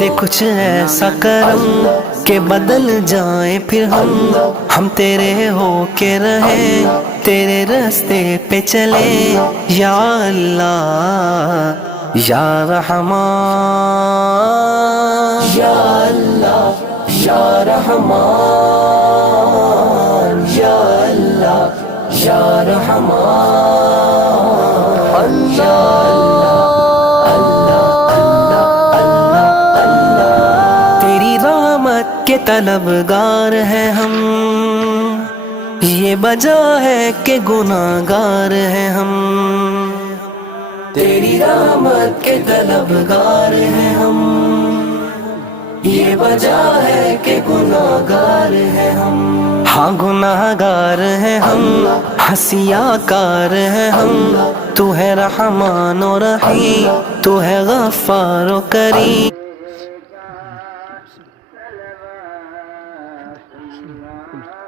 दे कुछ ऐसा करम के बदल जाए फिर हम तेरे हो के रहे तेरे रास्ते पे चले या अल्लाह या रहमान या अल्लाह या रहमान या अल्लाह या रहमान या के तलबगार हैं हम, ये वजह है कि गुनाहगार हैं हम। तेरी रहमत के तलबगार हैं हम, ये वजह है कि गुनाहगार हैं हम। हाँ गुनाहगार हैं हम, हंसियाकार हैं हम। तू है रहमान और रहीम, तू है गफ्फार और करीम। Cool.